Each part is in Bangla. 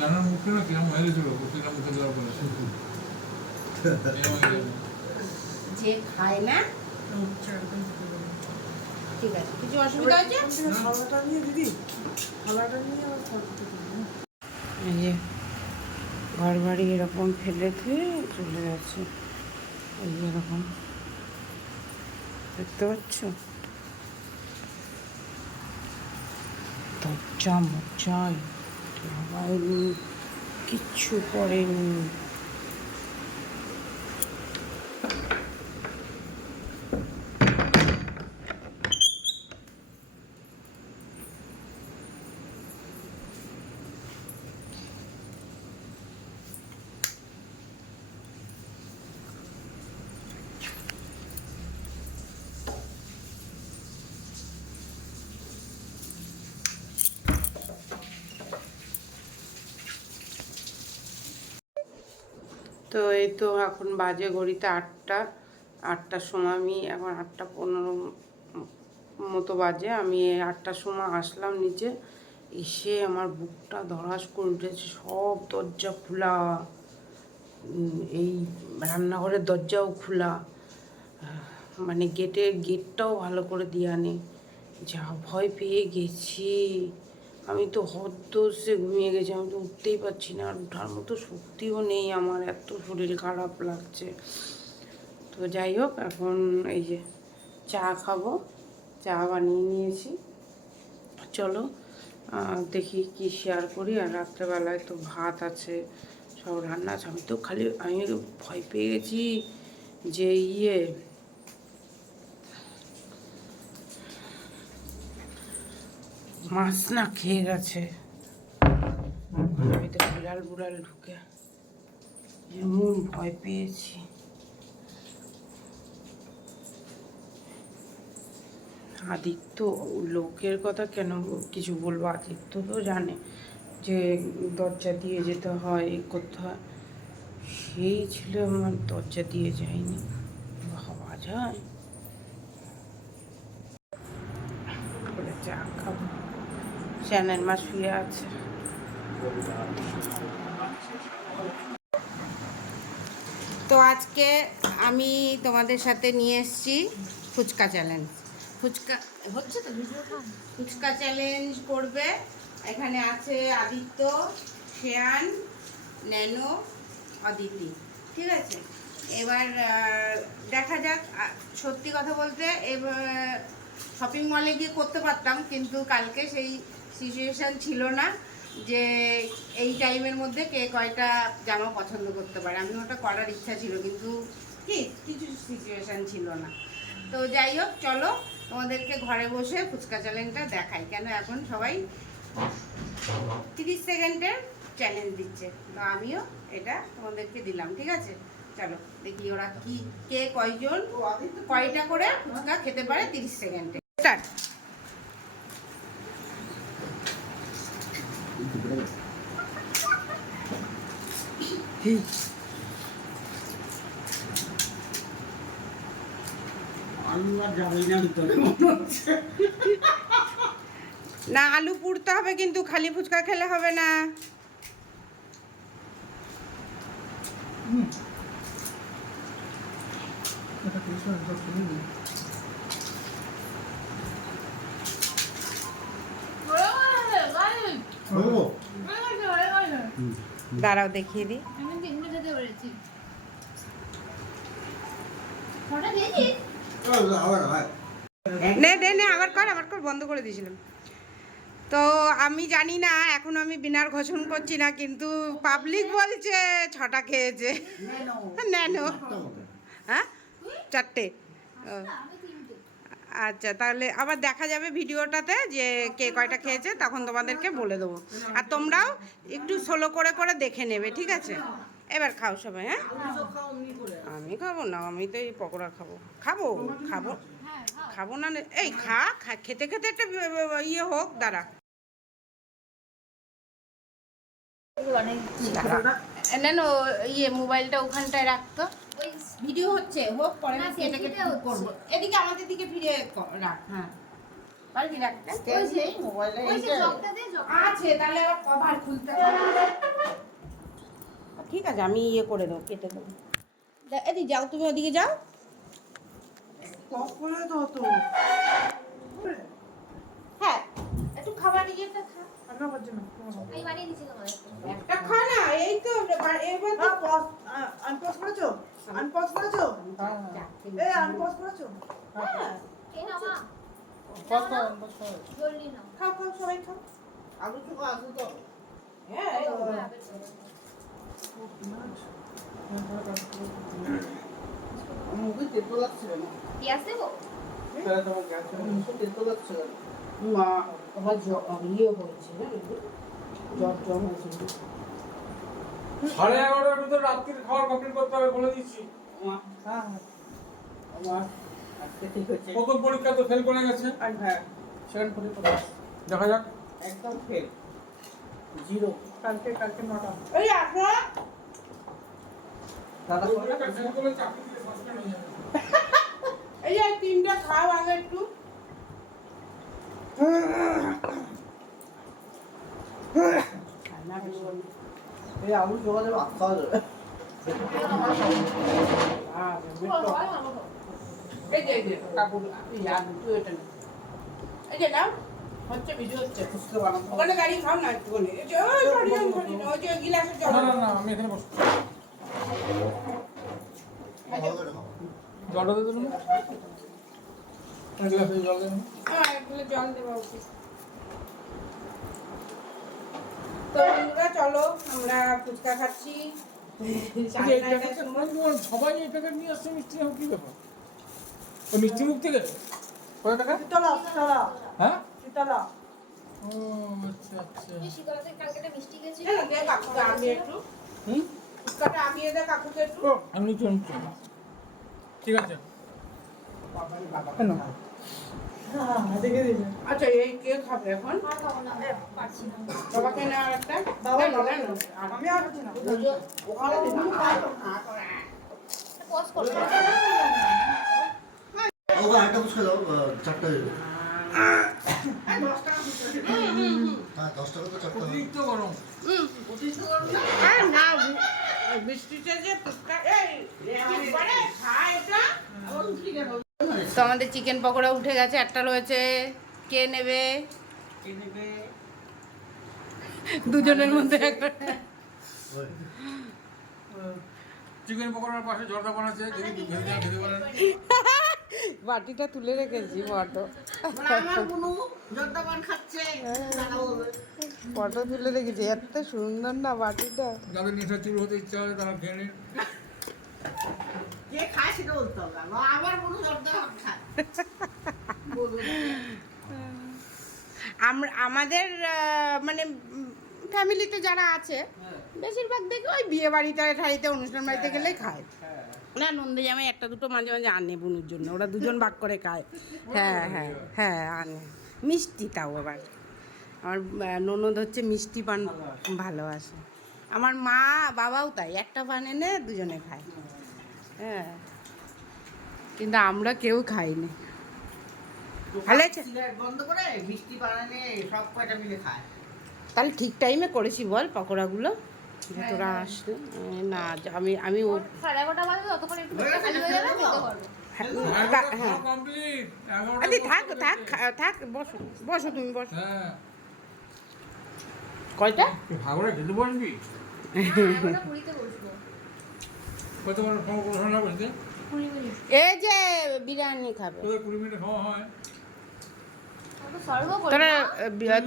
নানার মুখে না কিরম হয়ে গেছিল প্রতিটা মুখে দেওয়ার পরে। যে খায় না ঠিক আছে কিছু অসুবিধা হচ্ছে থালাটা নিয়ে দিদি থালাটা নিয়ে আবার এই যে ঘর বাড়ি এরকম ফেলে দিয়ে চলে যাচ্ছে এই এরকম। দেখতে পাচ্ছ? দরজা মজ্জায়। হয়নি কিচ্ছু করেনি। এই তো এখন বাজে ঘড়িতে আটটা। আটটার সময় আমি এখন আটটা পনেরো মতো বাজে। আমি আটটার সময় আসলাম নিচে এসে আমার বুকটা ধরাস করে উঠেছে, সব দরজা খোলা। এই রান্নাঘরের দরজাও খোলা। মানে গেটের গেটটাও ভালো করে দেওয়া নেই। যা ভয় পেয়ে গেছি। আমি তো হদ্দোষে ঘুমিয়ে গেছি, আমি তো উঠতেই পারছি না। আর ওঠার মতো শক্তিও নেই, আমার এত শরীর খারাপ লাগছে। তো যাই হোক, এখন এই যে চা খাব, চা বানিয়ে নিয়েছি। চলো দেখি কি শেয়ার করি। আর রাত্রেবেলায় তো ভাত আছে, সব রান্না আছে। আমি তো খালি, আমি ভয় পেয়ে গেছি যে ইয়ে মাছ না খেয়ে গেছে। বিড়াল বুড়াল ঢুকে। এমন ভয় পেয়েছি। আদিত্য, লোকের কথা কেন কিছু বলব? আদিত্য তো জানে যে দরজা দিয়ে যেতে হয়, এ করতে হয়। সেই ছিল আমার দরজা দিয়ে যায়নি। ভাবা যায়? চা খাব। চ্যানেল মা শুয়ে আছে। তো আজকে আমি তোমাদের সাথে নিয়ে এসেছি ফুচকা চ্যালেঞ্জ ফুচকা হচ্ছে তো ফুচকা চ্যালেঞ্জ করবে। এখানে আছে আদিত্য শেয়ান ন্যানো অদিতি। ঠিক আছে? এবার দেখা যাক। সত্যি কথা বলতে এবার শপিং মলে গিয়ে করতে পারতাম কিন্তু কালকে সেই সিচুয়েশান ছিল না যে এই টাইমের মধ্যে কে কয়টা জামা পছন্দ করতে পারে। আমি ওটা করার ইচ্ছা ছিল, কিন্তু কি? কিছু সিচুয়েশান ছিল না। তো যাই হোক, চলো তোমাদেরকে ঘরে বসে ফুচকা চ্যালেঞ্জটা দেখাই। কেন এখন সবাই তিরিশ সেকেন্ডের চ্যালেঞ্জ দিচ্ছে। তো আমিও এটা তোমাদেরকে দিলাম, ঠিক আছে? চলো দেখি ওরা কি, কে কয়জন, কয়টা করে ফুচকা খেতে পারে তিরিশ সেকেন্ডে। স্টার্ট আলু আর যাবে না আলু পুড়তে হবে কিন্তু খালি ফুচকা খেলে হবে না। দাঁড়াও দেখিয়ে দিই। নে নে নে আবার কর আবার কর বন্ধ করে দিয়েছিলাম। তো আমি জানি না এখন আমি বিনার ঘোষণ করছি না কিন্তু পাবলিক বলছে ছটা খেয়েছে। ন্যানো হ্যাঁ? চারটে। ও। আচ্ছা তাহলে আবার দেখা যাবে ভিডিওটাতে যে কে কয়টা খেয়েছে তখন তোমাদেরকে বলে দেবো। আর তোমরাও একটু সোলো করে করে দেখে নেবে ঠিক আছে? এবার খাও সবাই হ্যাঁ? আমি খাব না আমি তো এই পকোড়া খাব। খাব? খাব? খাব না নে- এই খা খা খেতে খেতে একটা ইয়ে হোক দাঁড়া। দাঁড়া। নেন ইয়ে মোবাইলটা ওখানটায় রাখতো। ভিডিও হচ্ছে হোক পরে না, আমি এটাকে। করব। এদিকে আমাদের দিকে ফিরে রাখ হ্যাঁ। পারবি রাখতে ওই যে যে জগটা দে জগ আছে তাহলে আবার কভার খুলতে হবে। ঠিক আছে আমি ইয়ে করে দেবো কেটে দেবো। দে- এদি যাও তুমি ওদিকে যাও। কপ করে তো হ্যাঁ। একটু খাবার ইয়েটা খা রান্না করছে না আমি বানিয়ে দিচ্ছি তোমাদের। একটা খা না এই তো এবার এবার তো আনপজ করেছ? আনপজ করেছ? এই আনপজ করেছ? এই না মা। জলদি নাও। খাও খাও সবাই খাও। আলু চোখা আলু তো। হ্যাঁ এই তো। মুখে তেতো লাগছে না। পেঁয়াজ দেবো তোমার গ্যাস মুখে তেতো লাগছে না। মা। আবার জ্বর ইয়ে জ্বর সাড়ে এগারোটার ভিতরে রাত্রির খাবার কমপ্লিট করতে হবে বলে দিচ্ছি। হ্যাঁ হচ্ছে প্রথম পরীক্ষা তো ফেল করে গেছে। আর হ্যাঁ সেকেন্ড পরীক্ষা দেখা যাক। একদম ফেল জিরো। কালকে কালকে নটা। এই দাদা হয়ে তিনটা খাও আগে একটু। এই আলু দেবে ভাত খাওয়া যাবে এই এক গ্লাসে জল দেবেন হ্যাঁ জল দেওয়া উচিত। তো বন্ধুরা চলো আমরা ফুচকা খাচ্ছি। সময় সবাই এই প্যাকেট নিয়ে আসছে মিষ্টি হোক কি ব্যাপার? ওই মিষ্টি মুখ থেকে? কত টাকা? হ্যাঁ? ও আচ্ছা আচ্ছা। হ্যাঁ, আমি একটু। হুম? আমি কাকুকে একটু। ও আমি নিচ্ছি ঠিক আছে। কেন? আচ্ছা এই কে খাবে এখন না না বাবাকে না আর একটা বাবা দেন। আমি আর না ওখানে দিন পজ করো ওকে আরেকটা ফুচকা দাও চারটা হ্যাঁ না বি- বৃষ্টিতে যে ফুচকা এই খায় এটা তো আমাদের চিকেন পকোড়া উঠে গেছে একটা রয়েছে। কে নেবে? দুজনের মধ্যে একটা। চিকেন পকোড়ার পাশে জর্দা বানাচ্ছে বাটিটা তুলে রেখেছি ফটো ফটো তুলে রেখেছি এত সুন্দর না বাটিটা। যাদের নেশা চুর হতে ইচ্ছা হয় তারা খেয়ে আমাদের মানে ফ্যামিলিতে যারা আছে বেশিরভাগ দেখি ওই বিয়ে বাড়িতে ঠাড়িতে অনুষ্ঠান বাড়িতে গেলেই খায়। না নন্দী জামাই একটা দুটো মাঝে মাঝে আনে বুনুর জন্য। ওরা দুজন ভাগ করে খায়। হ্যাঁ হ্যাঁ হ্যাঁ আনে। মিষ্টি তাও আবার। আমার ননদ হচ্ছে মিষ্টি পান ভালোবাসে। আমার মা বাবাও তাই। একটা পান এনে দুজনে খায়। হ্যাঁ। কিন্তু আমরা কেউ খাইনি। ভালো আছে? বন্ধ করে মিষ্টি বানানে সব কয়টা মিলে খায়? তাহলে ঠিক টাইমে করেছি বল পকোড়াগুলো। তোরা আসলে না আমি আমি ও সাড়ে এগারোটা বাজে ততক্ষণ একটু পেটটা খালি হয়ে হ্যাঁ হ্যাঁ থাক থাক খা- থাক বসো বসো তুমি বসো। হ্যাঁ। কয়টা? খেতে বসবো? কত বড় ফোন করে এই যে বিরিয়ানি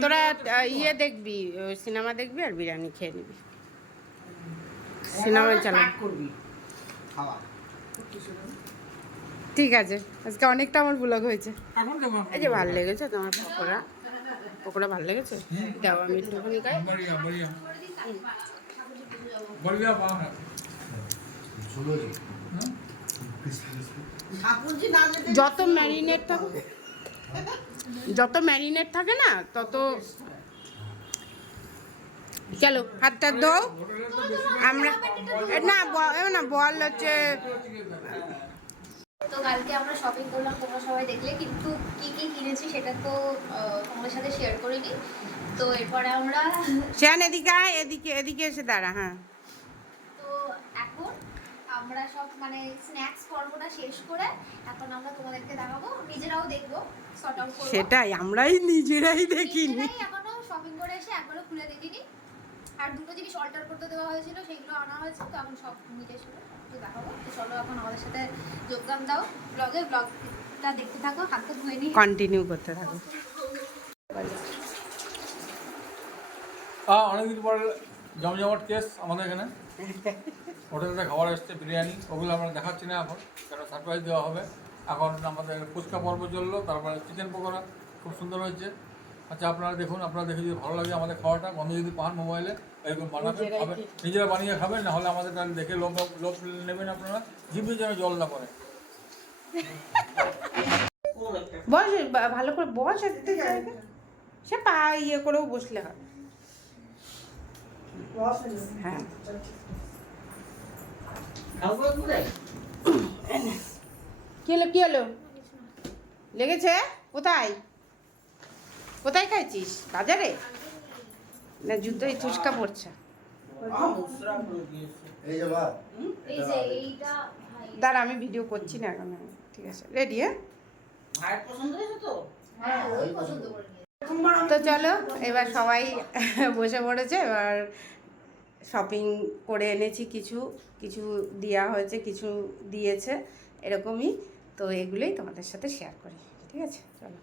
তোরা ইয়ে দেখবি সিনেমা দেখবি আর বিরিয়ানি খেয়ে নিবি। সিনেমা ঠিক আছে আজকে অনেকটা আমার ব্লগ হয়েছে। এই যে ভালো লেগেছে তোমার পকোড়া। পকোড়া ভালো লেগেছে? দাও আমি একটুখানি খাই। যেতে যত ম্যারিনেট থাকে যত ম্যারিনেট থাকে না তত চলো হাতটা দাও আমরা না ব- এ না বল হচ্ছে তো কালকে আমরা শপিং করলাম তোমরা সবাই দেখলে কিন্তু কি কি কিনেছি সেটা তো তোমাদের সাথে শেয়ার করিনি। তো এরপরে আমরা শ্যান এদিকে আয় এদিকে এদিকে এসে দাঁড়া হ্যাঁ। আমরা সব মানে স্ন্যাক্স পর্বটা শেষ করে এখন আমরা তোমাদেরকে দেখাবো। নিজেরাও দেখব শর্ট আউট করব। সেটাই আমরাই নিজেরাই দেখিনি। এখনও শপিং করে এসে একবারও খুলে দেখিনি। আর দুটো জিনিস অল্টার করতে দেওয়া হয়েছিল সেইগুলো আনা হয়েছে তো এখন সব নিজে ছিল একটু দেখাবো। তো চলো এখন আমাদের সাথে যোগদান দাও ব্লগে ব্লগটা দেখতে থাকো হাতটা ধুয়ে নিই কন্টিনিউ করতে থাকো। অনেকদিন পরে জমজমাট কেস আমাদের এখানে। হোটেলে খাবার এসছে বিরিয়ানি। ওগুলো আমরা দেখাচ্ছি না এখন কেন সারপ্রাইজ দেওয়া হবে। এখন আমাদের ফুচকা পর্ব চলল তারপরে চিকেন পকোড়া খুব সুন্দর হয়েছে। আচ্ছা আপনারা দেখুন আপনারা দেখে যদি ভালো লাগে আমাদের খাওয়াটা গন্ধ যদি পান মোবাইলে এরকম বানাবেন খাবেন নিজেরা বানিয়ে খাবেন না হলে আমাদের তাহলে দেখে লোভ লোভ নেবেন আপনারা। জিভে যেন জল না পড়ে। বস ভালো করে বস সে পা ইয়ে করেও বসলে হয়। হ্যাঁ কি হলো কি হলো? লেগেছে? কোথায়? কোথায় খাইছিস? বাজারে? না যুদ্ধ এই ফুচকা পড়ছে এই যে ভাত এই যে এইটা ভাই। দাঁড়া আমি ভিডিও করছি না এখন। ঠিক আছে রেডি হ্যাঁ? হ্যাঁ পছন্দ করে তো চলো এবার সবাই বসে পড়েছে এবার শপিং করে এনেছি কিছু কিছু দেওয়া হয়েছে কিছু দিয়েছে এরকমই। তো এগুলোই তোমাদের সাথে শেয়ার করি ঠিক আছে? চলো।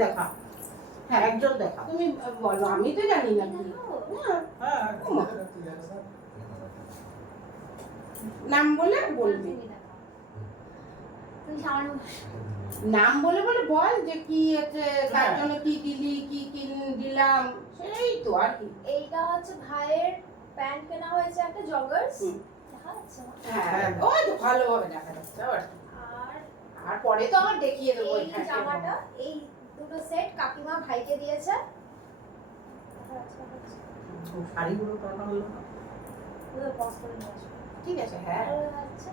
দেখা। হ্যাঁ। একজন দেখা। তুমি বলো আমি তো জানি না। হ্যাঁ। নাম বলে বলবি। তুমি নাম বলে বলে বল যে কি হচ্ছে তার হ্যাঁ। জন্য কি দিলি কি কি দিলাম সেই তো আর কি। এইটা হচ্ছে ভাইয়ের প্যান্ট কেনা হয়েছে একটা জগার্স। হুম। দেখা হ্যাঁ ওই তো ভালোভাবে দেখা যাচ্ছে আর আর পরে তো আমার দেখিয়ে দেবো এই জামাটা এই দুটো সেট কাকিমা ভাইকে দিয়েছে। শাড়িগুলো পরানো হলো ঠিক আছে হ্যাঁ। ভালো লাগছে?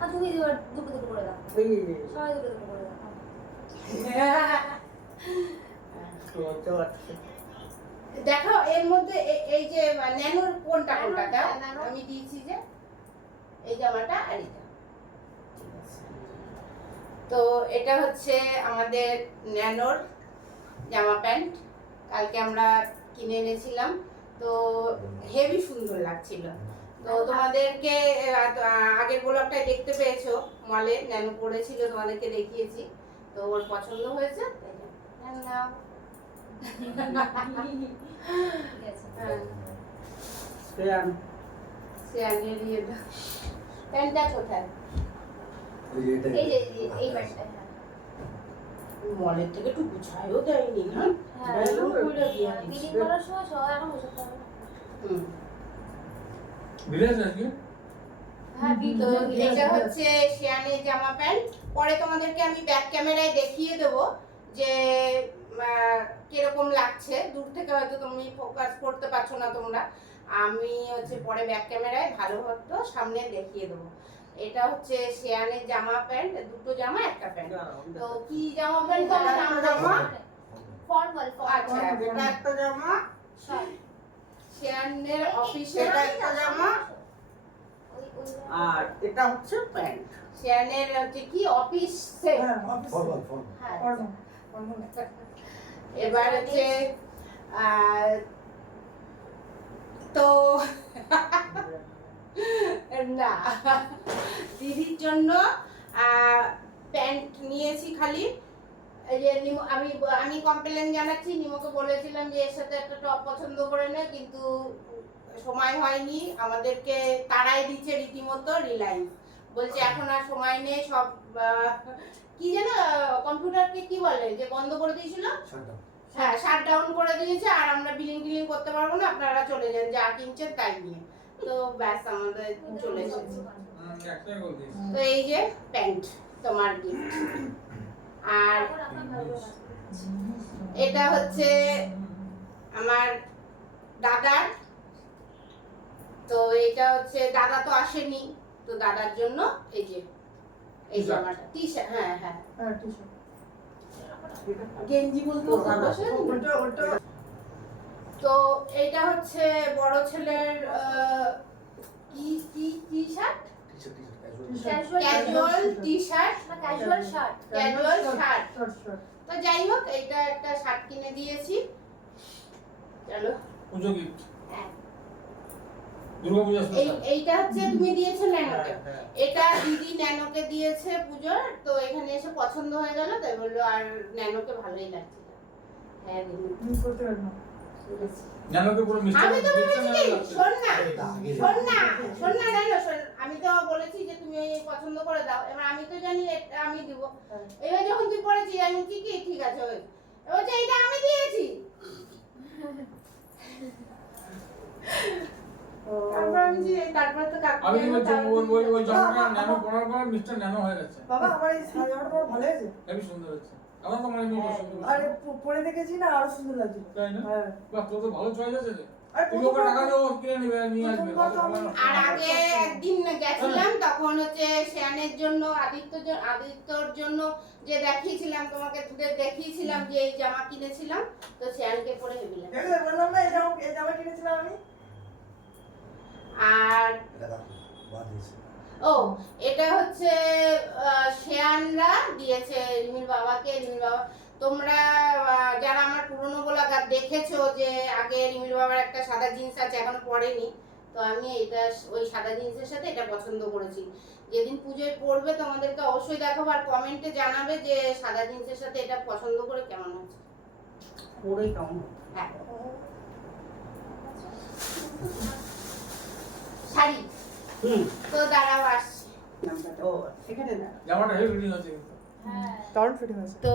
আর তুমি দুটো দুটো করে দাও। সবাই দুটো দুটো করে দাও। দেখো এর মধ্যে এই যে ন্যানোর কোনটা কোনটা দাও আমি দিয়েছি যে এই জামাটা আর এটা তো এটা হচ্ছে আমাদের ন্যানোর জামা প্যান্ট। কালকে আমরা কিনে এনেছিলাম। তো হেভি সুন্দর লাগছিল। তো তোমাদেরকে আগের ব্লগটায় দেখতে পেয়েছ। মলে ন্যানো পড়েছিল তোমাদেরকে দেখিয়েছি। তো ওর পছন্দ হয়েছে জন্য। হ্যাঁ, হ্যাঁ হ্যাঁ। মলের থেকে একটু গুছাইও দেয়নি না হ্যাঁ মিটিং দিচ্ছে। করার সময় সবাই এখন বসে হুম। বিরিয়ানি আজকে তো এটা হচ্ছে শিয়ানের জামা প্যান্ট। পরে তোমাদেরকে আমি ব্যাক ক্যামেরায় দেখিয়ে দেব যে কীরকম লাগছে। দূর থেকে হয়তো তুমি ফোকাস করতে পারছ না তোমরা। আমি হচ্ছে পরে ব্যাক ক্যামেরায় ভালো হতো সামনে দেখিয়ে দেবো। এটা হচ্ছে শিয়ানের জামা প্যান্ট দুটো জামা একটা প্যান্ট। তো কি জামা প্যান্ট? জামা ফর্মাল আচ্ছা ফর্মাল এটা একটা জামা। শিয়ানের একটা জামা। আর এটা হচ্ছে প্যান্ট। শিয়ানের হচ্ছে কি? অফিস সেট ফরমাল হ্যাঁ, এবার হচ্ছে আহ, তো না দিদির জন্য আহ, প্যান্ট নিয়েছি খালি। এই যে নিমো আমি আমি কমপ্লেন জানাচ্ছি নিমোকে বলেছিলাম যে এর সাথে একটা টপ পছন্দ করে নে কিন্তু সময় হয়নি। আমাদেরকে তারাই দিচ্ছে রীতিমতো রিলায়েন্স বলছে এখন আর সময় নেই সব কি যেন কম্পিউটারকে কি বলে যে বন্ধ করে দিয়েছিল? হ্যাঁ শাট ডাউন করে দিয়েছে আর আমরা বিলিং টিলিং করতে পারব না আপনারা চলে যান যা কিনছেন তাই নিয়ে তো ব্যাস আমাদের চলে এসেছে। তো এই যে প্যান্ট তোমার গিফট আর এটা হচ্ছে আমার দাদার। তো এটা হচ্ছে দাদা তো আসেনি তো দাদার জন্য এই যে এই T-shirt. জামাটা টি শার্ট হ্যাঁ। হ্যাঁ হ্যাঁ গেঞ্জি বলতে তো এটা হচ্ছে বড় ছেলের আহ, কি কি T shirt casual T shirt casual shirt casual shirt তো যাই হোক এটা একটা শার্ট কিনে দিয়েছি। চলো। পুজো গিফট হ্যাঁ। স্পেশাল এইটা হচ্ছে তুমি দিয়েছ ন্যানোকে। হ্যাঁ, এটা দিদি ন্যানোকে দিয়েছে পুজোর তো এখানে এসে পছন্দ হয়ে গেল তাই বলল আর ন্যানোকে ভালোই লাগছিল হ্যাঁ আমি তো বলেছি লাগছে। শোন না শোন না শোন না আমি তো পছন্দ করে দাও। এবার আমি তো জানি এটা আমি দিব। এবার যখন তুই পড়েছিস আমি কি কি ঠিক আছে ওই যে এটা আমি দিয়েছি হয়ে মনে হয় আরে পরে দেখেছি না আরও সুন্দর লাগছিল। তাই না? হ্যাঁ। বাহ তোর তো ভালো চয়েস আছে রে আর তুমি ওকে টাকা প্রথমবার- দেবো কিনে নিবে নিয়ে আসবে প্রথমবার তো আমি- আর আগে একদিন গেছিলাম তখন হচ্ছে শ্যানের জন্য আদিত্য আদিত্যর জন্য যে দেখিয়েছিলাম তোমাকে দেখিয়েছিলাম যে এই জামা কিনেছিলাম তো শ্যানকে পরে হেবি বললাম না এই জামা কিনেছিলাম আমি। আর। ও এটা হচ্ছে আহ, শেয়ানরা দিয়েছে রিমির বাবাকে রিমির বাবা তোমরা যারা আমার পুরনো ব্লগার দেখেছ যে আগে রিমির বাবার একটা সাদা জিন্স আছে এখন পরেনি তো আমি এটা ওই সাদা জিন্সের সাথে এটা পছন্দ করেছি। যেদিন পুজোয় পড়বে তোমাদেরকে অবশ্যই দেখাবো আর কমেন্টে জানাবে যে সাদা জিন্সের সাথে এটা পছন্দ করে কেমন হচ্ছে পরে কেমন হ্যাঁ। শাড়ি। হুম। তো দাঁড়াও আসছি। ও এখানে না জামাটা হেভি ফিটিং কিন্তু। হ্যাঁ। দারুণ ফিটিং হয়েছে। তো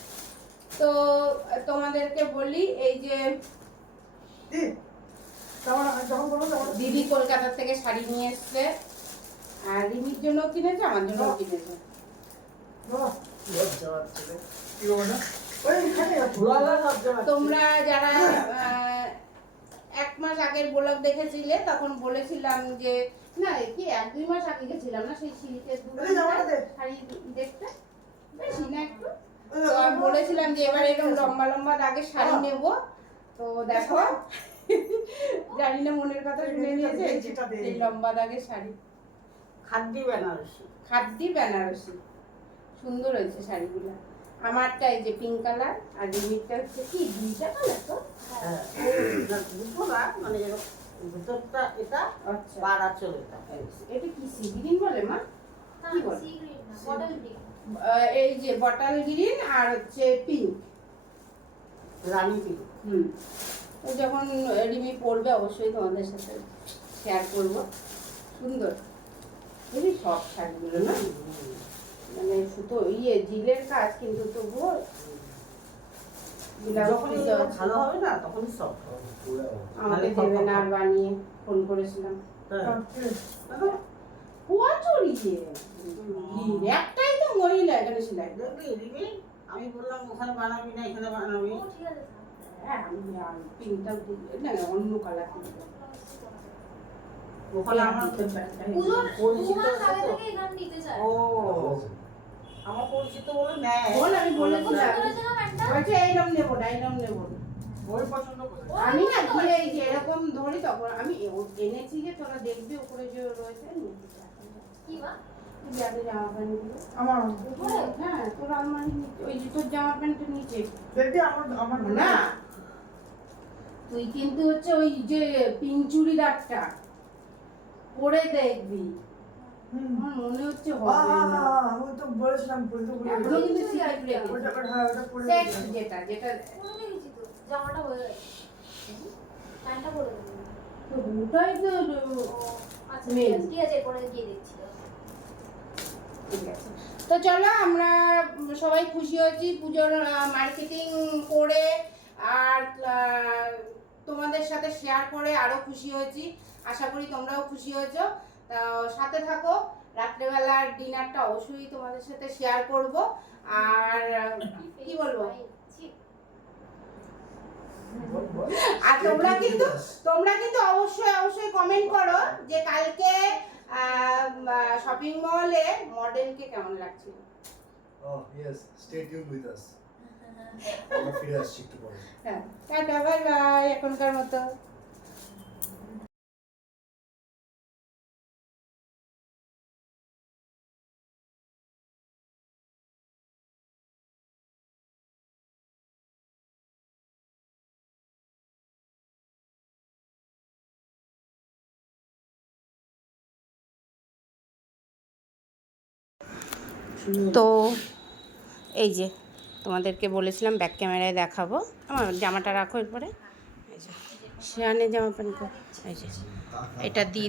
তো তোমাদেরকে বলি এই যে দিদি কলকাতা থেকে শাড়ি নিয়ে এসছে। আর রিমির জন্য কিনেছে আমার জন্য কিনেছে। তোমরা যারা আহ, এক মাস আগের ব্লগ দেখেছিলে তখন বলেছিলাম যে না কি এক দুই মাস আগে গেছিলাম না সেই। শাড়ি দেখতে? বেশি না একটু। আমি বলেছিলাম যে এবার এরকম লম্বা লম্বা দাগের শাড়ি হ্যাঁ। নেব। তো দেখো। জানি না মনের কথা শুনে নিয়েছে এই লম্বা দাগের শাড়ি। খাদ্যি বেনারসি। খাদ্যি বেনারসি। সুন্দর হয়েছে শাড়িগুলো। আমারটা এই যে পিঙ্ক কালার আর রিমিটটা হচ্ছে কি দুইটা কালার তো? হ্যাঁ না, দুটো না মানে ভিতরটা এটা আচ্ছা। বাড়া চলে এটা এটা কি সি গ্রিন বলে মা? কি বল? সি গ্রিন না বটল গ্রিন এই যে বটাল গ্রিন আর হচ্ছে পিঙ্ক রানী পিঙ্ক হুম। তো যখন রিমি পড়বে অবশ্যই তোমাদের সাথে শেয়ার করব। সুন্দর। খুবই সব শাড়িগুলো না? মানে সুতো ইয়ে জিলের কাজ কিন্তু তবুও ভালো হবে না তখন সব আমাকে দেবে না আর বানিয়ে ফোন করেছিলাম। ইয়ে ইয়ে, একটাই তো মহিলা এখানে সেলাই। আমি বললাম ওখানে বানাবি না এখানে বানাবি। ও ঠিক আছে থাক। হ্যাঁ আমি পিঙ্কটাও না অন্য কালার ওখানে আমার চায়। ও আমার পরিচিত বলে নেয়। বল আমি প্যান্টটা? বলছে এইরকম নেব না এইরকম নেব। না। পছন্দ আমি না এরকম ধরি তখন আমি এনেছি যে তোরা দেখবি উপরে যে রয়েছে আমার। হ্যাঁ তোর আলমারি ওই যে তোর জামা প্যান্টের নিচে। দেখবি আমার আমার না। তুই কিন্তু হচ্ছে ওই যে পিঞ্চুড়িদারটা পরে দেখবি। আমার মনে হচ্ছে হবে না। আমি তো বলেছিলাম বলতে এখনও বলে কিন্তু সিলেক্ট ওটা ওটা হ্যাঁ ওটা পরে সেট যেটা যেটা পরে দেখেছি তো জামাটা হয়ে গেছে প্যান্টটা পরে দেবো তো ওটাই তো আচ্ছা তো চলো, আমরা সবাই খুশি হয়েছি পুজোর মার্কেটিং করে আর তোমাদের সাথে শেয়ার করে আরও খুশি হয়েছি। আশা করি তোমরাও খুশি হয়েছো। সাথে থাকো। রাত্রেবেলার ডিনারটা অবশ্যই তোমাদের সাথে শেয়ার করব। আর, কি বলব? আর তোমরা কিন্তু তোমরা কিন্তু অবশ্যই অবশ্যই কমেন্ট করো যে কালকে শপিং মলে মডেলকে কেমন লাগছিল Oh, yes. Stay tuned with us. আমরা ফিরে আসছি একটু পরে হ্যাঁ টাটা বাই বাই এখনকার মতো তো এই যে তোমাদেরকে বলেছিলাম ব্যাক ক্যামেরায় দেখাবো। আমার জামাটা রাখো এরপরে শেয়ানের জামা প্যান্ট এই যে, এটা দি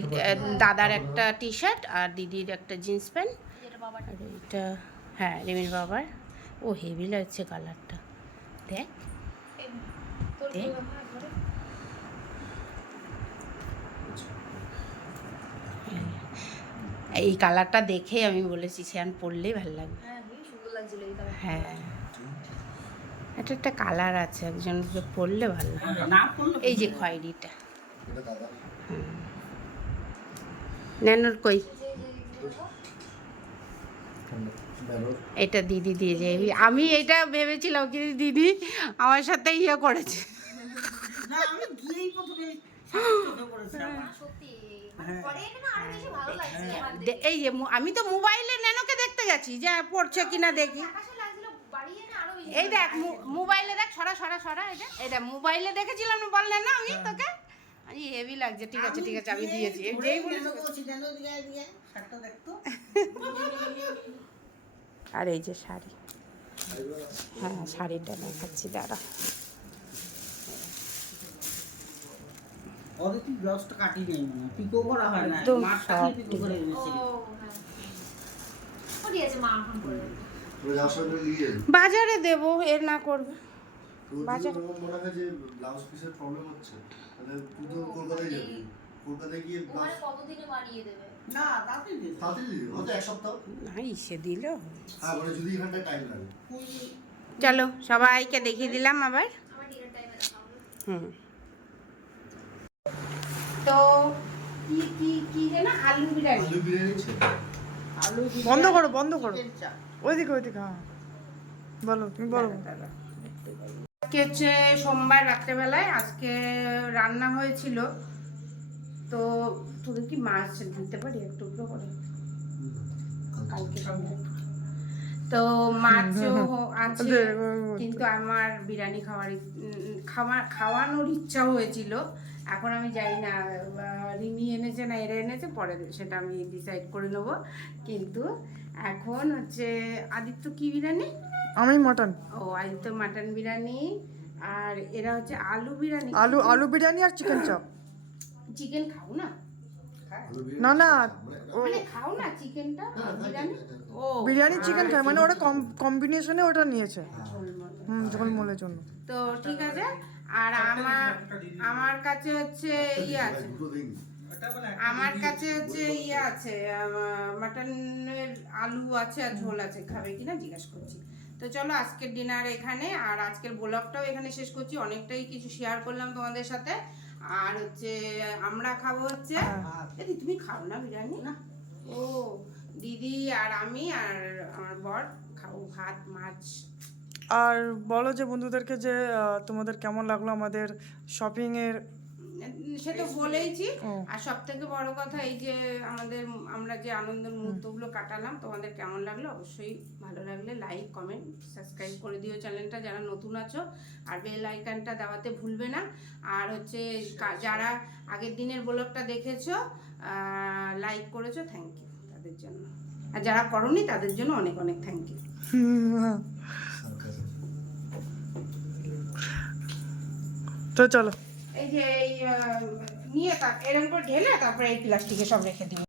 দাদার একটা টি শার্ট আর দিদির একটা জিন্স প্যান্ট আর এটা হ্যাঁ রিমির বাবার। ও হেভি লাগছে কালারটা দেখ তোর দে। কি ব্যাপার একবারে? এই কালারটা দেখে আমি বলেছি শ্যান পরলেই ভালো লাগবে। হ্যাঁ কালার হ্যাঁ। এটা একটা কালার আছে একজনকে পরলে ভালো লাগবে। এই যে খয়েরিটা। এটা ন্যানোর কই? এটা দিদি দিয়ে যে আমি এটা ভেবেছিলাম কিন্তু দিদি আমার সাথে ইয়ে করেছে। না আমি গিয়েই প্রথমে পড়েছিলাম সত্যি? পরে এনে না আরও বেশি ভালো লাগছে। আমার দে- এই যে আমি তো মোবাইলে ন্যানোকে দেখতে গেছি যে পড়ছে কিনা দেখি। আরও এই দেখ মোবাইলে দেখ সরা সরা সরা এটা এই দেখ মোবাইলে দেখেছিলাম না বললেন না আমি তোকে? আমি হেভি লাগছে ঠিক আছে ঠিক আছে আমি দিয়েছি। এই যেই আর এই যে শাড়ি। হ্যাঁ শাড়িটা দেখাচ্ছি দাঁড়া। ওদের কি ব্লাউজটা কাটি নেই মনে হয়। পিকো করা হয় না পিকো করে হ্যাঁ। বাজারে দেবো এর না করবে। বাজার- যদি মনে হয় যে ব্লাউজ পিসের প্রবলেম হচ্ছে। তাহলে তুই তো কলকাতায় যাবি। কলকাতায় গিয়ে ব্লাউজ কতদিনে বানিয়ে দেবে? না তাতে দিস তাড়াতাড়ি দিবি। হয়তো এক সপ্তাহ। না ইসে দিল। হ্যাঁ মানে যদি এখানটা টাইম লাগে। চলো সবাইকে দেখিয়ে দিলাম আবার। হুম। তো কি কি কি যেন আলু বিরিয়ানি। আলু বিরিয়ানি ছিল। আলু বন্ধ করো বন্ধ করো। ওইদিকে ওইদিকে হ্যাঁ। বলো তুমি বলো। আজকে হচ্ছে সোমবার রাত্রেবেলায় আজকে রান্না হয়েছিল। তো তোদের কি মাছ দিতে পারি? একটু টুকরো করে। কালকে তো মাছও আছে কিন্তু আমার বিরিয়ানি খাওয়ার খাওয়া খাওয়ানোর ইচ্ছা হয়েছিল। এখন আমি জানি না রিমি এনেছে না এরা এনেছে পরে সেটা আমি ডিসাইড করে নেব। কিন্তু এখন হচ্ছে আদিত্য কি বিরিয়ানি? আমি মটন। ও আদিত্য মাটন বিরিয়ানি আর এরা হচ্ছে আলু বিরিয়ানি। আলু আলু বিরিয়ানি আর চিকেন চপ। চিকেন খাও না? না, না, ও মানে খাও না চিকেনটা বিরিয়ানি? খাই, খাই, খাই। ও বিরিয়ানি চিকেন খায় মানে ওরা কম্বিনেশনে ওটা নিয়েছে। হুম ঝোলমোলের জন্য। তো ঠিক আছে আর আমার আমার কাছে হচ্ছে ইয়ে আছে। আমার কাছে হচ্ছে ইয়ে আছে মাটনের আলু আছে আর ঝোল আছে খাবে কিনা জিজ্ঞাসা করছি। তো চলো আজকের ডিনার এখানে আর আজকের ব্লগটাও এখানে শেষ করছি অনেকটাই কিছু শেয়ার করলাম তোমাদের সাথে। আর হচ্ছে আমরা খাব হচ্ছে দিদি তুমি খাও না বিরিয়ানি? না। ও দিদি আর আমি আর আমার বর খাব ভাত মাছ। আর বলো যে বন্ধুদেরকে যে তোমাদের কেমন লাগল আমাদের শপিং এর? সে তো বলেইছি। আর সব থেকে বড় কথা এই যে আমাদের আমরা যে আনন্দের মুহূর্তগুলো কাটালাম তোমাদের কেমন লাগল? অবশ্যই ভালো লাগলে লাইক কমেন্ট সাবস্ক্রাইব করে দিও চ্যানেলটা যারা নতুন আছো। আর বেল আইকনটা দেওয়াতে ভুলবে না। আর হচ্ছে যারা আগের দিনের ব্লগটা দেখেছ লাইক করেছ থ্যাংক ইউ তাদের জন্য। আর যারা করনি তাদের জন্য অনেক অনেক থ্যাংক ইউ তো চলো। এই যে এই নিয়ে তা এরকম করে ঢেলে তারপরে এই প্লাস্টিকে সব রেখে দিবি।